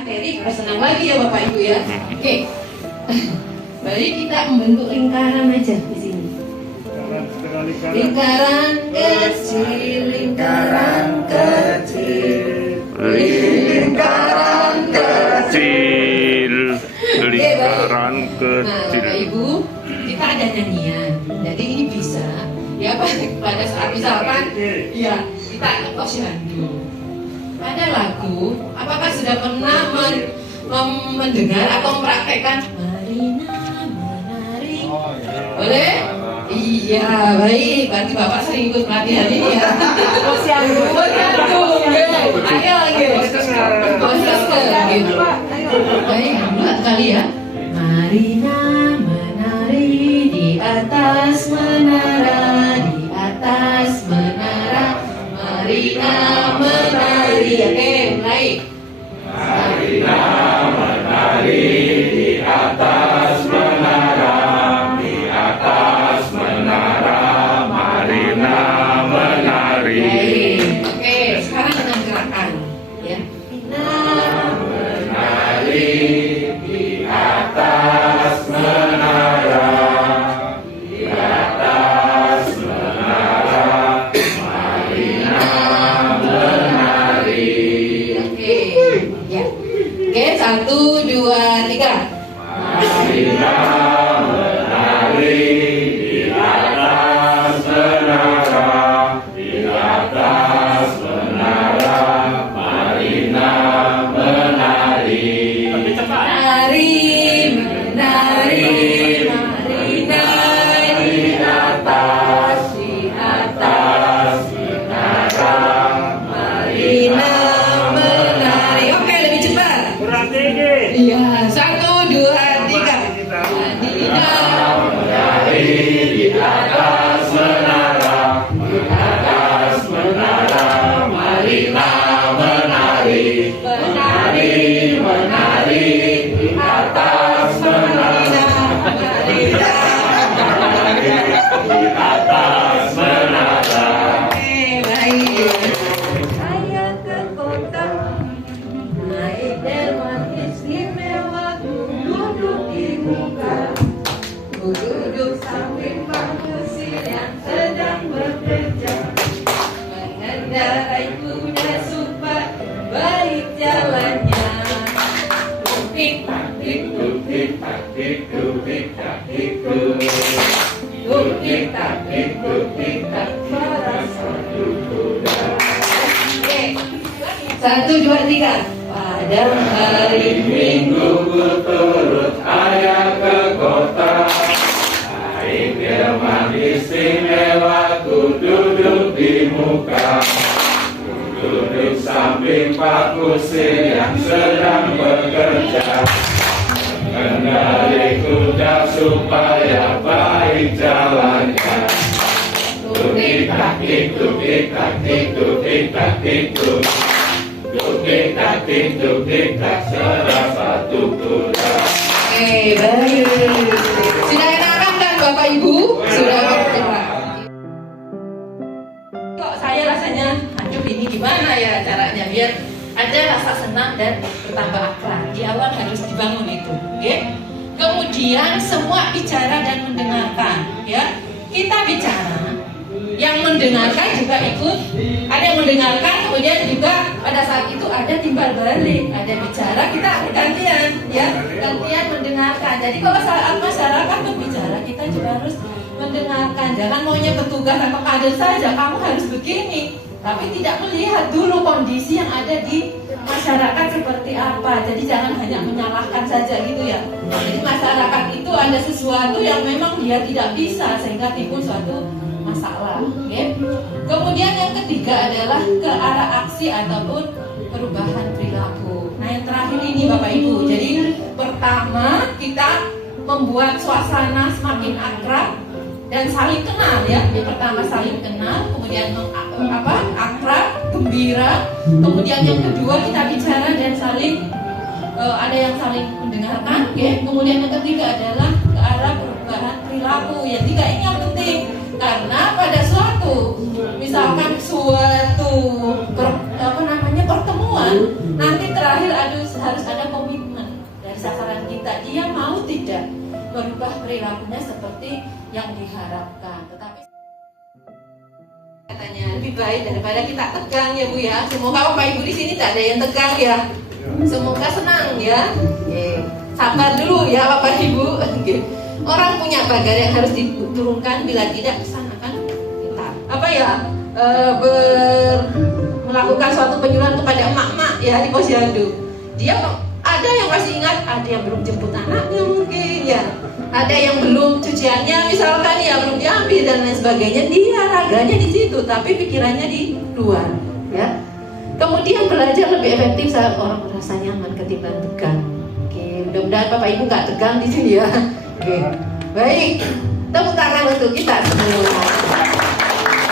materi, senang lagi ya Bapak Ibu ya. Oke. Baik, kita membentuk lingkaran aja di sini. Lingkaran kecil, lingkaran kecil, lingkaran kecil, lingkaran kecil. Nah, Bapak Ibu, kita ada nyanyian. Jadi ini bisa ya pada saat misalkan ya kita posyandu. Ada lagu, apakah sudah pernah mendengar atau mempraktekkan Marina menari? Boleh? Iya, baik. Berarti Bapak sering ikut pelatihan ini ya. Posyandu. Ayo lagi. Posyandu. Baik, buat kali ya. Marina menari di atas menara, di atas menara. Marina menari. Oke, mulai. Marina menari di atas menara, di atas menara. Marina menari. Oke, sekarang dengan gerakan, ya. Menari di atas menara, di atas menara. Marina menari. Oke, ya. Oke, 1, 2, 3. Marina menari di atas menara, di atas menara. Marina menari. Menari, menari, Marina di atas, di atas menara. Marina menari. Oke, lebih cepat. Iya, 1, 2, 3. Marina Menari di atas menara, di atas menara. Marina menari. Menari, menari di atas menara. Marina menari di atas menara. Oke, baik. Saya ke kota, naik delman istimewa, duduk di muka, duduk samping Pak Musi yang sedang bekerja, mengendarai kuda super, baik jalannya. Dukik tak dik, Dukik tak dik, dukik tak dik, dukik. dukik tak dik, dukik tak suara satu kuda. Oke, 1, 2, 3. Pada hari Minggu ku turut ayah ke kota, naik delman istimewa, ku duduk di muka, ku duduk samping Pak Kusir yang sedang bekerja, mengendarai kuda supaya baik jalannya. Dukik tak dik, dukik tak dik, dukik tak dik, dukik. Dukik tak dik, dukik tak serasa kuda. Oke, baik. Sudah enakan kan Bapak Ibu? Sudah enak. Kok saya rasanya, aduh ini gimana ya caranya biar ada rasa senang dan bertambah akrab. Di awal harus dibangun itu, ya. Kemudian semua bicara dan mendengarkan, ya. Kita bicara, yang mendengarkan juga ikut. Ada yang mendengarkan, kemudian juga pada saat itu ada timbal balik, ada bicara, kita gantian, ya, gantian mendengarkan. Jadi kalau saat masyarakat berbicara, kita juga harus mendengarkan. Jangan maunya petugas atau kader saja, kamu harus begini, tapi tidak melihat dulu kondisi yang ada di masyarakat seperti apa. Jadi jangan hanya menyalahkan saja gitu ya. Jadi masyarakat itu ada sesuatu yang memang dia tidak bisa sehingga timbul suatu masalah. Okay? Kemudian yang ketiga adalah ke arah aksi ataupun perubahan perilaku. Nah yang terakhir ini Bapak Ibu. Jadi pertama kita membuat suasana semakin akrab dan saling kenal ya. Yang pertama saling kenal, kemudian akrab, gembira. Kemudian yang kedua kita bicara dan saling ada yang saling mendengarkan. Okay? Kemudian yang ketiga adalah ke arah perubahan perilaku. Yang tiga ini yang penting. Karena pada suatu misalkan suatu pertemuan, nanti terakhir harus ada komitmen dari sasaran kita. Dia mau tidak merubah perilakunya seperti yang diharapkan. Tetapi katanya lebih baik daripada kita tegang ya Bu ya. Semoga Bapak Ibu di sini tak ada yang tegang ya. Semoga senang ya. Sabar dulu ya Bapak Ibu. Orang punya pagar yang harus diturunkan, bila tidak kesana kan kita apa ya melakukan suatu penyuluhan kepada emak-emak ya di posyandu. Dia ada yang masih ingat, ada yang belum jemput anaknya mungkin ya, ada yang belum cuciannya misalkan ya belum diambil dan lain sebagainya. Dia raganya di situ tapi pikirannya di luar ya. Kemudian belajar lebih efektif saat orang merasa nyaman ketimbang tegang. Oke, mudah-mudahan Bapak Ibu nggak tegang di sini ya. Oke, baik. Tepuk tangan untuk kita semua.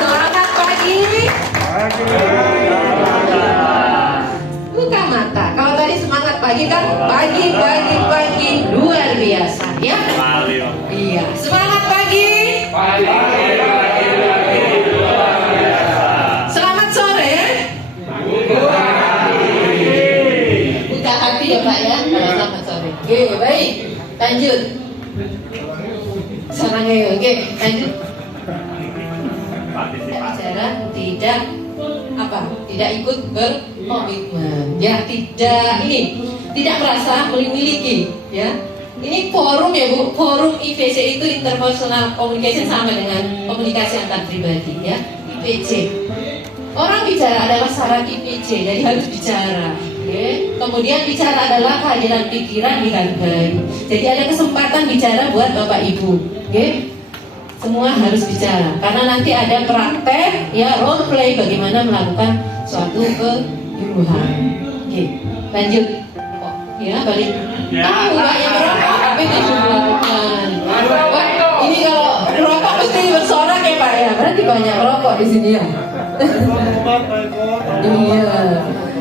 Semangat pagi. Buka mata. Kalau tadi semangat pagi kan pagi luar biasa ya. Iya, semangat pagi. Selamat sore. Buka hati ya Pak ya. Selamat sore. Oke, baik. Lanjut. Senang ya, oke, lanjut. Bicara tidak ikut berkomitmen, ya tidak merasa memiliki, ya. Ini forum ya Bu, forum IPC itu interpersonal communication sama dengan komunikasi antar pribadi, ya. IPC. Orang bicara adalah syarat IPC, jadi harus bicara. Okay. Kemudian bicara adalah kehadiran pikiran dihargai. Jadi ada kesempatan bicara buat Bapak Ibu. Okay. Semua harus bicara. Karena nanti ada praktek, ya role play bagaimana melakukan suatu penyuluhan. Okay. Lanjut. Oh, ya balik. Tahu Pak yang merokok tapi itu dilakukan. Ini kalau merokok mesti bersorak ya Pak ya. Berarti banyak merokok di sini ya. Iya.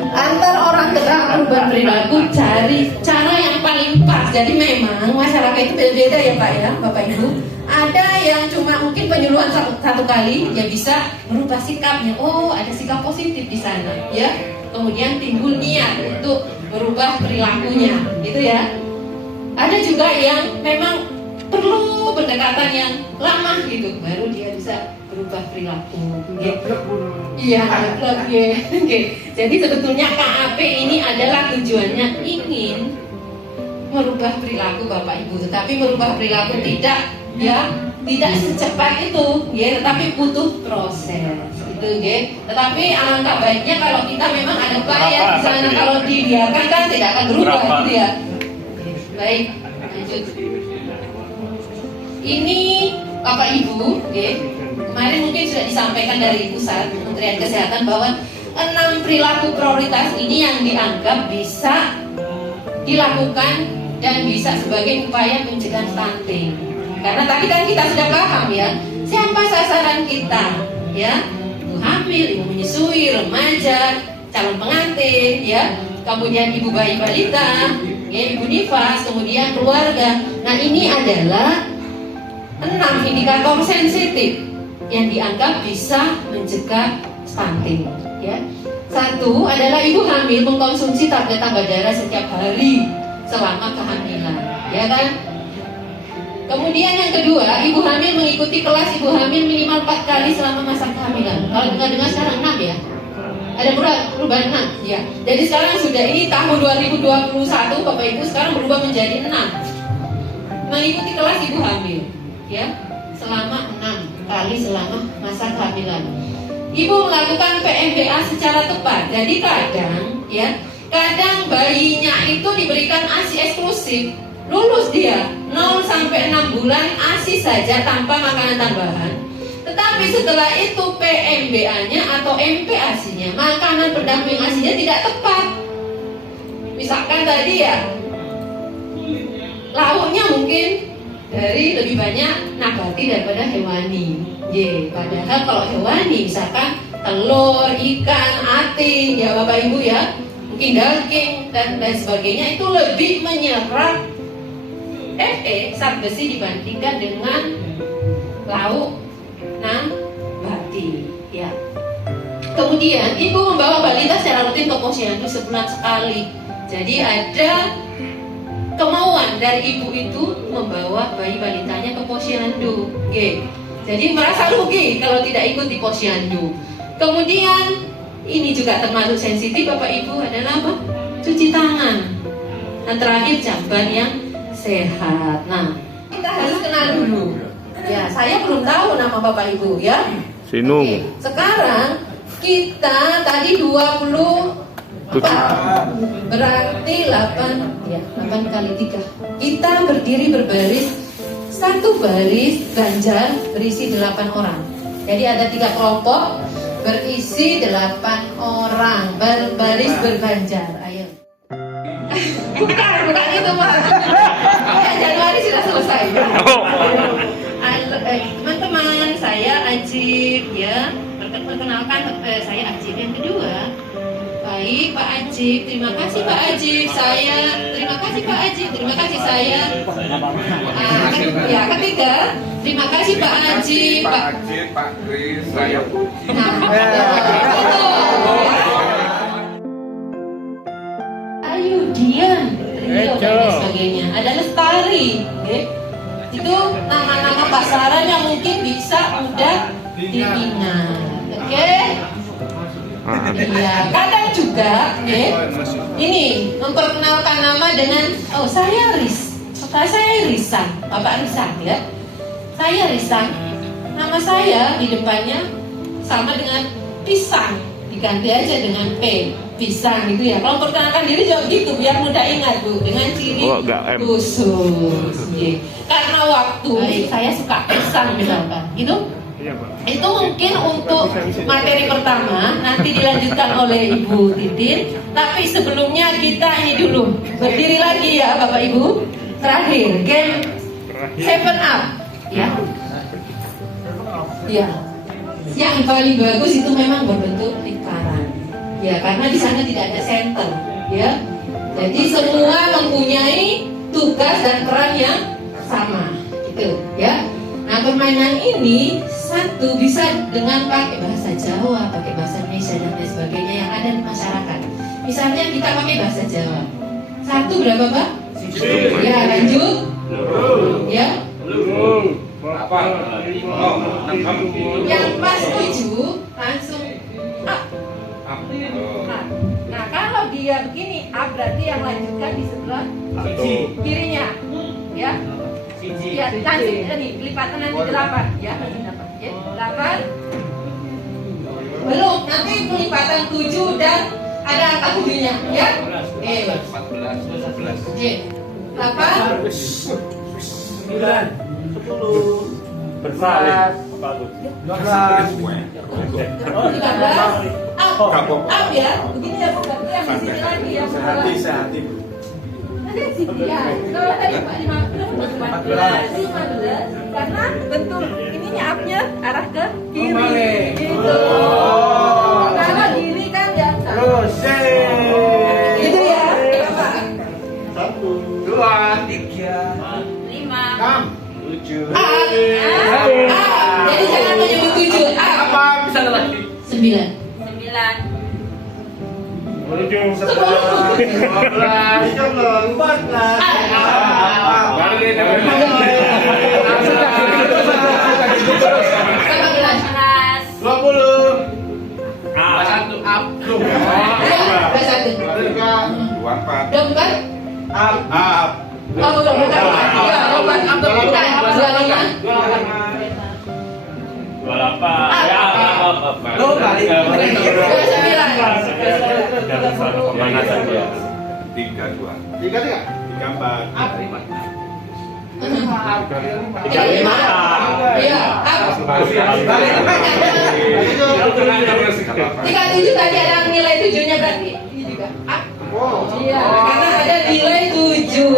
Antar orang tegak perubahan perilaku, cari cara yang paling pas. Jadi memang masyarakat itu beda-beda ya Pak ya, Bapak Ibu. Ada yang cuma mungkin penyuluhan satu kali dia bisa merubah sikapnya. Oh, ada sikap positif di sana, ya. Kemudian timbul niat untuk merubah perilakunya, gitu ya. Ada juga yang memang perlu pendekatan yang lama gitu, baru dia bisa berubah perilaku. Iya, jadi sebetulnya KAP ini adalah tujuannya ingin merubah perilaku Bapak Ibu, tetapi merubah perilaku tidak secepat itu, ya, tetapi butuh proses. Gitu, ya. Tetapi alangkah baiknya kalau kita memang ada upaya di sana, kalau dibiarkan kan tidak akan berubah, gitu ya. Baik, lanjut. Ini Bapak Ibu, kemarin mungkin sudah disampaikan dari pusat Kementerian Kesehatan bahwa 6 perilaku prioritas ini yang dianggap bisa dilakukan dan bisa sebagai upaya mencegah stunting. Karena tadi kan kita sudah paham ya, siapa sasaran kita, ya, ibu hamil, ibu menyusui, remaja, calon pengantin, ya, kemudian ibu bayi balita, ya, ibu nifas, kemudian keluarga. Nah ini adalah 6 indikator sensitif yang dianggap bisa mencegah stunting. Ya. 1 adalah ibu hamil mengkonsumsi tablet tambah darah setiap hari selama kehamilan, ya kan? Kemudian yang kedua, ibu hamil mengikuti kelas ibu hamil minimal 4 kali selama masa kehamilan. Kalau dengar sekarang 6 ya. Ada perubahan 6 ya. Jadi sekarang sudah ini tahun 2021 Bapak Ibu sekarang berubah menjadi 6. Mengikuti kelas ibu hamil ya selama 6 kali selama masa kehamilan. Ibu melakukan PMBA secara tepat. Jadi kadang bayinya itu diberikan ASI eksklusif. Lulus dia 0 sampai 6 bulan ASI saja tanpa makanan tambahan. Tetapi setelah itu PMBA-nya atau MPASI-nya, makanan pendamping ASI-nya tidak tepat. Misalkan tadi ya lauknya mungkin dari lebih banyak nabati daripada hewani. Padahal kalau hewani misalkan telur, ikan, ating, ya Bapak Ibu ya, mungkin daging dan lain sebagainya itu lebih menyerap Fe, zat besi dibandingkan dengan lauk nabati. Ya. Kemudian ibu membawa balita secara rutin ke posyandu sebulan sekali. Jadi ada kemauan dari ibu itu membawa bayi balitanya ke posyandu. Oke. Jadi merasa rugi kalau tidak ikut di posyandu. Kemudian ini juga termasuk sensitif Bapak Ibu adalah apa? Cuci tangan. Dan terakhir jamban yang sehat. Nah, kita harus kenal dulu. Ya, saya belum tahu nama Bapak Ibu ya. Sinung. Oke. Sekarang kita tadi 24 berarti 8 ya, 8 kali 3. Kita berdiri berbaris, satu baris ganjar berisi 8 orang. Jadi ada 3 kelompok berisi 8 orang berbaris berganjar. Ayo. bukan itu Pak. Ya, Januari sudah selesai. Teman-teman, saya Ajib ya. Perkenalkan saya Ajib. Yang kedua, baik Pak Ajib, terima kasih Pak Ajib. Terima kasih Pak Ajib, terima kasih saya. Ya, ketiga, terima kasih Pak Ajib. Pak Ajib, Pak Kris, saya Puji. Itu. Ayu Dian, Rio dan lain sebagainya. Ada Lestari, okay? Itu nama-nama pasaran yang mungkin bisa mudah diingat, oke? Iya, kadang juga, ini memperkenalkan nama dengan, saya Risan, Bapak Risan ya. Saya Risan, nama saya di depannya sama dengan pisang, diganti aja dengan P, pisang gitu ya. Kalau memperkenalkan diri juga gitu, biar mudah ingat Bu, dengan ciri khusus. Karena waktu saya suka pisang misalkan, gitu. Itu mungkin untuk materi pertama, nanti dilanjutkan oleh Ibu Titin. Tapi sebelumnya kita ini dulu berdiri lagi ya Bapak Ibu. Terakhir game 7 Up ya. Ya. Yang paling bagus itu memang berbentuk lingkaran. Ya, karena di sana tidak ada center ya. Jadi semua mempunyai tugas dan peran yang sama gitu ya. Nah, permainan ini satu bisa dengan pakai bahasa Jawa, pakai bahasa Indonesia dan lain sebagainya yang ada di masyarakat. Misalnya kita pakai bahasa Jawa. Satu berapa Pak? Ya, lanjut. Ya. Yang pas 7 langsung up. Nah, kalau dia begini up berarti yang lanjutkan di sebelah kirinya. Ya. Ya, langsung ini lipatan nanti 8 ya, 8. Belum, nanti pelipatan 7 dan ada angka 7-nya ya. 14. 8 9 10 bersalin 12 up ya. Begini ya Bu, berarti yang di sini lagi ya. sehati Ya, kalau tadi Pak 15 karena bentuk ininya up-nya arah ke kiri. Gitu. Kalau kiri kan ya. terus Gitu ya. Berapa? 1 2 3 5 6 7 Jadi jangan menyebut 7. apa bisa lagi 9. 11 12 Pemanasan dia. 32. 34 Iya, up. 37 tadi ada nilai 7-nya berarti. Ini juga up. Iya, karena ada nilai 7.